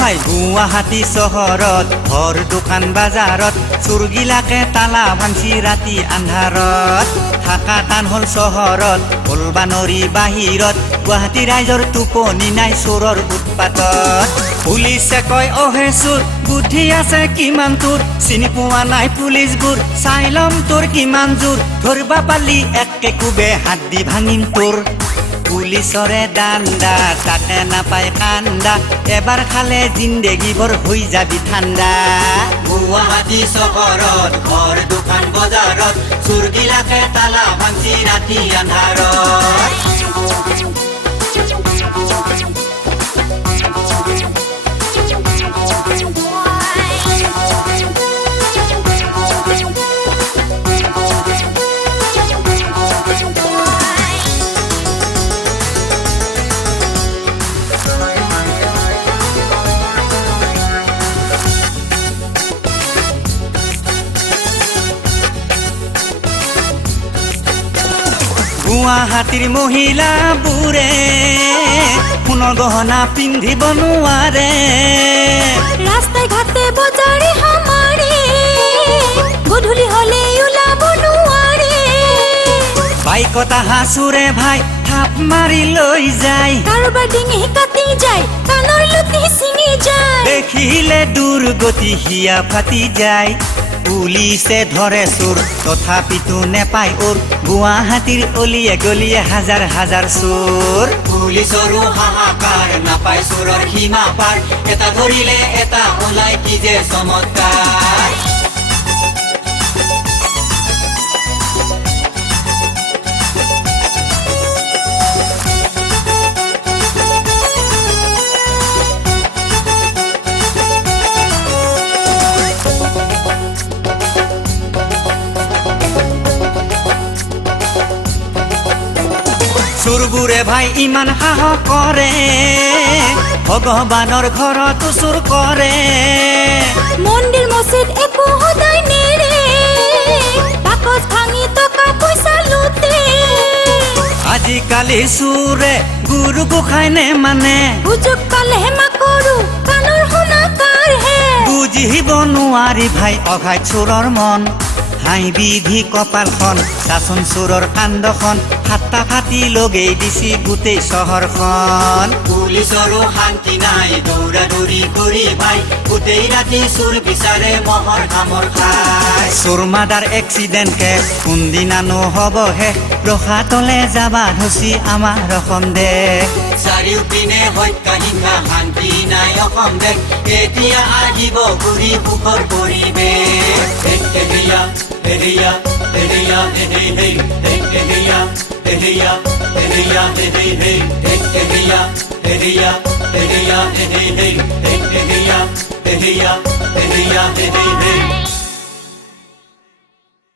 ভাই গুৱাহাটী চহৰত ঘৰ দোকান বাজাৰত চুৰগিলাকে তালা ভাঙছি ৰাতি আন্ধাৰত থাকা টান হল চহৰত হলবা নৰি বাহিৰত গুৱাহাটী ৰাইজৰ টোপনি নাই চোৰৰ উৎপাতত পুলিচে কয় অহে চোৰ বুদ্ধি আছে কিমান তোৰ চিনি পোৱা নাই পুলিচবোৰ চাই লম তোৰ কিমান জোৰ ধৰবা পালি একে কোবে হাত দি ভাঙিম তোৰ পুলিচৰে দাণ্ডা তাতে নাপায় কান্দা এবাৰ খালে জিন্দেগীভৰ হৈ যাবি ঠাণ্ডা গুৱাহাটী চহৰত ঘৰ দোকান বজাৰত চুৰগিলাকে তালা ভাঙছি ৰাতি আন্ধাৰত গুৱাহাটীৰ মহিলাবোৰে সোণৰ গহনা পিন্ধিব নোৱাৰে ৰাস্তাই ঘাটে বজাৰে হামাৰে গধূলি হলে ওলাব নোৱাৰে বাইকত আহা চোৰে ভাই থাপ মাৰি লৈ যায় কাৰোবাৰ ডিঙি কাটি যায় কাণৰ লুটি ছিঙি যায় দেখিলে দুৰ্গতি হিয়া ফাটি যায় পুলিচে ধৰে চোৰ তথাপিতো নেপায় ওৰ গুৱাহাটীৰ অলিয়ে গলিয়ে হাজাৰ হাজাৰ চোৰ পুলিচৰো হাহাকাৰ নাপায় চোৰৰ সীমা পাৰ এটা ধৰিলে এটা ওলাই কি যে চমৎকাৰ চোৰবোৰে ভাই ইমান সাহস কৰে ভগৱানৰ ঘৰতো চোৰ কৰে মন্দিৰ মছজিদ একো সদায় নেৰে বাকচ ভাঙি টকা পইচা লুটে আজিকালি চোৰে গুৰু গোসাঁই মানে সুযোগ পালে মাকৰো কাণৰ শুনা কাৰ হে বুজিব নোৱাৰি ভাই অঘাই চোৰৰ মন হাই বিধি কপালখন চাচোন চোৰৰ কাণ্ডখন হাত্তা ফাটি লগেই দিছি গোটেই চহৰখন পুলিচৰো শান্তি নাই দৌৰা দৌৰি কৰি ভাই গোটেই ৰাতি চোৰ বিচাৰে মহৰ কামৰ খাই চোৰ মাদাৰ এক্সিডেণ্ট কেছ কোনদিনানো হ'বহে ৰখাতলে যাবা ধচি আমাৰ অসম দেশ চাৰিওপিনে হত্যা হিংসা শান্তি নাই অসম দেশ এতিয়া আহিব ঘূৰি সুখৰ পৰিৱেশ Hey